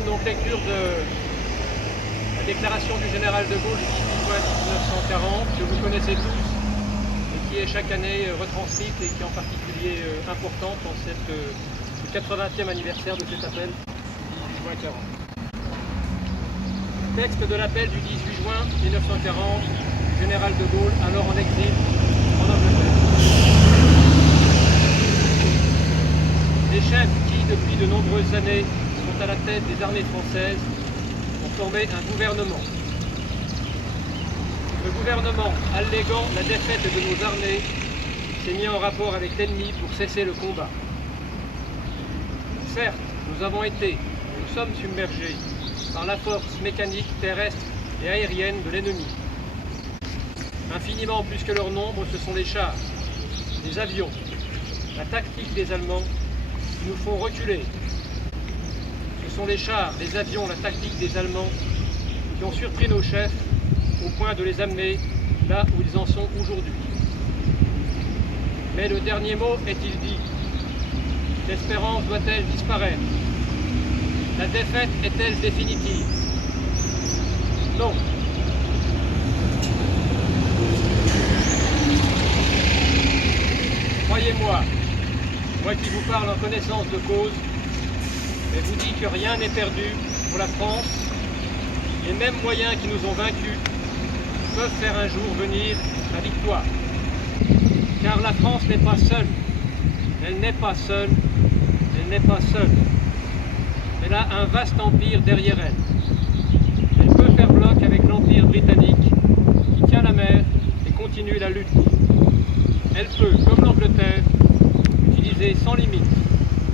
donne donc lecture de la déclaration du général de Gaulle du 18 juin 1940, que vous connaissez tous, et qui est chaque année retranscrite et qui est en particulier importante en le 80e anniversaire de cet appel du 18 juin 40. Texte de l'appel du 18 juin 1940 du général de Gaulle, alors en exil en Angleterre. Les chefs qui, depuis de nombreuses années, sont à la tête des armées françaises, ont formé un gouvernement. Le gouvernement, alléguant la défaite de nos armées, s'est mis en rapport avec l'ennemi pour cesser le combat. Certes, nous avons été, nous sommes submergés par la force mécanique, terrestre et aérienne de l'ennemi. Infiniment plus que leur nombre, ce sont les chars, les avions, la tactique des Allemands qui nous font reculer. Ce sont les chars, les avions, la tactique des Allemands qui ont surpris nos chefs au point de les amener là où ils en sont aujourd'hui. Mais le dernier mot est-il dit? L'espérance doit-elle disparaître? La défaite est-elle définitive? Non. Croyez-moi, moi qui vous parle en connaissance de cause, et vous dis que rien n'est perdu pour la France, les mêmes moyens qui nous ont vaincus peuvent faire un jour venir la victoire. Car la France n'est pas seule, elle n'est pas seule, elle n'est pas seule. Elle a un vaste empire derrière elle. Elle peut faire bloc avec l'empire britannique qui tient la mer et continue la lutte. Elle peut, comme l'Angleterre, utiliser sans limite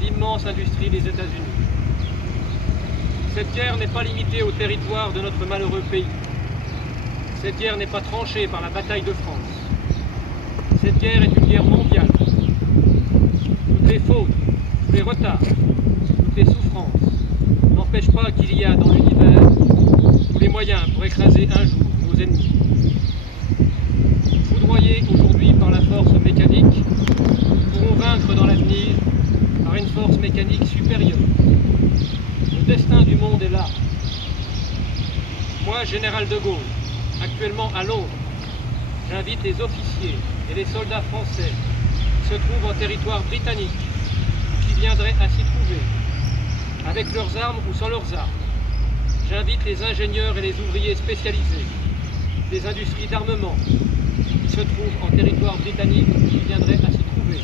l'immense industrie des États-Unis. Cette guerre n'est pas limitée au territoire de notre malheureux pays. Cette guerre n'est pas tranchée par la bataille de France. Cette guerre est une guerre mondiale. Toutes les fautes, tous les retards, toutes les souffrances n'empêchent pas qu'il y a dans l'univers tous les moyens pour écraser un jour nos ennemis. Foudroyés aujourd'hui par la force mécanique, nous pourrons vaincre dans l'avenir par une force mécanique supérieure. Le destin du monde est là. Moi, général de Gaulle, actuellement à Londres, j'invite les officiers et les soldats français qui se trouvent en territoire britannique ou qui viendraient à s'y trouver, avec leurs armes ou sans leurs armes. J'invite les ingénieurs et les ouvriers spécialisés des industries d'armement qui se trouvent en territoire britannique ou qui viendraient à s'y trouver,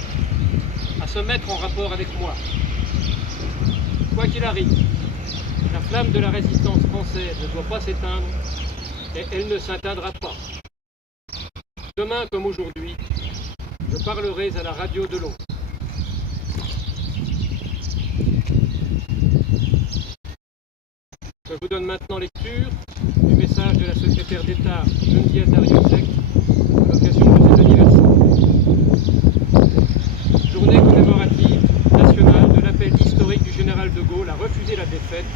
à se mettre en rapport avec moi. Quoi qu'il arrive, la flamme de la résistance française ne doit pas s'éteindre et elle ne s'éteindra pas. Demain comme aujourd'hui, je parlerai à la radio de Londres. Je vous donne maintenant lecture du message de la secrétaire d'État Geneviève Darrieussecq à l'occasion de cet anniversaire. Journée commémorative nationale de l'appel historique du général de Gaulle à refuser la défaite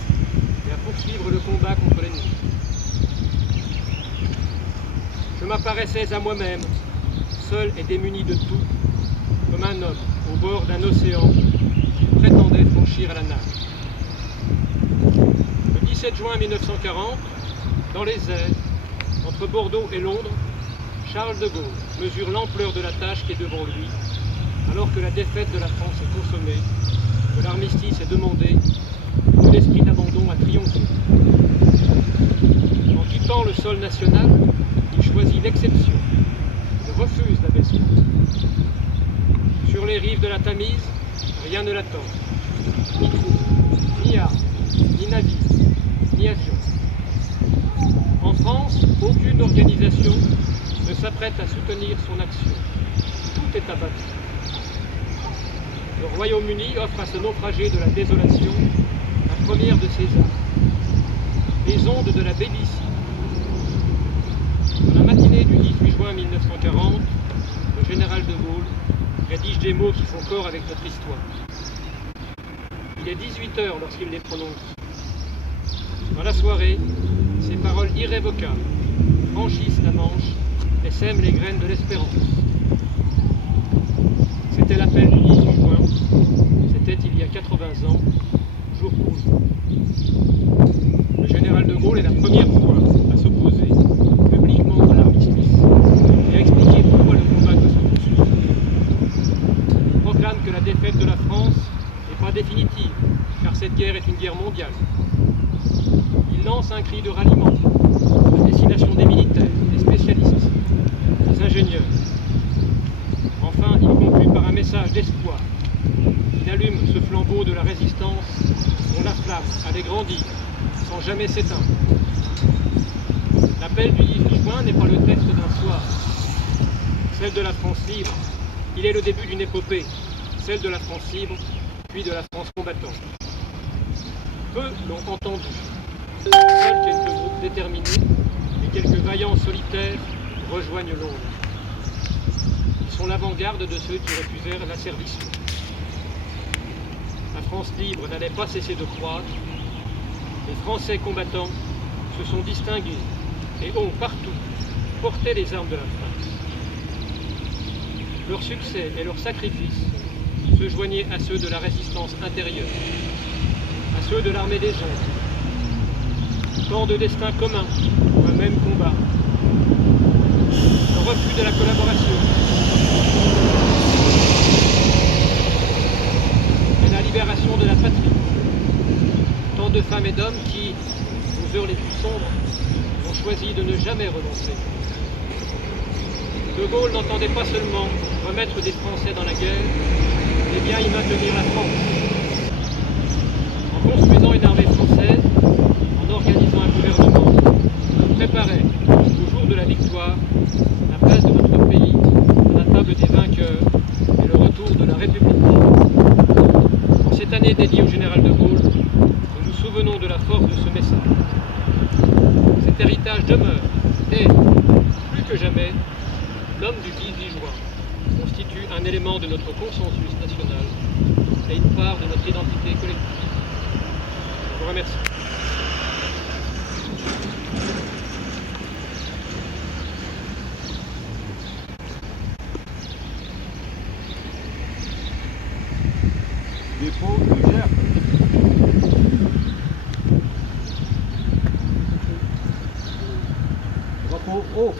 et à poursuivre le combat contre l'ennemi. Je m'apparaissais à moi-même, seul et démuni de tout, comme un homme au bord d'un océan qu'il prétendait franchir à la nage. Le 17 juin 1940, dans les airs, entre Bordeaux et Londres, Charles de Gaulle mesure l'ampleur de la tâche qui est devant lui, alors que la défaite de la France est consommée, que l'armistice est demandé, que l'esprit d'abandon a triomphé. En quittant le sol national, il choisit l'exception, il refuse l'abaissement. Sur les rives de la Tamise, rien ne l'attend, ni troupes, ni armes, ni navires, ni avions. En France, aucune organisation ne s'apprête à soutenir son action. Tout est abattu. Le Royaume-Uni offre à ce naufragé de la désolation la première de ses armes, les ondes de la BBC. Dans la matinée du 18 juin 1940, le général de Gaulle rédige des mots qui font corps avec notre histoire. Il est 18 h lorsqu'il les prononce. Dans la soirée, ces paroles irrévocables franchissent la Manche et sèment les graines de l'espérance. C'était l'appel du 18 juin, c'était il y a 80 ans, jour pour jour. Le général de Gaulle est la première fois à s'opposer publiquement à l'armistice et à expliquer pourquoi le combat doit se poursuivre. Il proclame que la défaite de la France n'est pas définitive, car cette guerre est une guerre mondiale. Il lance un cri de ralliement à destination des militaires, des spécialistes, des ingénieurs. Enfin, il conclut par un message d'espoir. Il allume ce flambeau de la résistance dont la flamme allait grandir sans jamais s'éteindre. L'appel du 18 juin n'est pas le texte d'un soir. Celle de la France libre, il est le début d'une épopée, celle de la France libre, puis de la France combattante. Peu l'ont entendu. Seuls quelques groupes déterminés et quelques vaillants solitaires rejoignent l'ombre. Ils sont l'avant-garde de ceux qui refusèrent l'asservissement. La France libre n'allait pas cesser de croître. Les Français combattants se sont distingués et ont partout porté les armes de la France. Leur succès et leur sacrifice se joignaient à ceux de la résistance intérieure, à ceux de l'armée des gens. Tant de destins communs pour un même combat. Le refus de la collaboration et la libération de la patrie. Tant de femmes et d'hommes qui, aux heures les plus sombres, ont choisi de ne jamais renoncer. De Gaulle n'entendait pas seulement remettre des Français dans la guerre, mais bien y maintenir la France. En construisant une armée française, en organisant un gouvernement, il préparait, au jour de la victoire, la place de notre pays à la table des vainqueurs et le retour de la République. En cette année dédiée au général de Gaulle, nous nous souvenons de la force de ce message. Cet héritage demeure et, plus que jamais, l'homme du 18 juin constitue un élément de notre consensus national et une part de notre identité collective. Je vous remercie. Dépôt de Gers. Drapeau haut.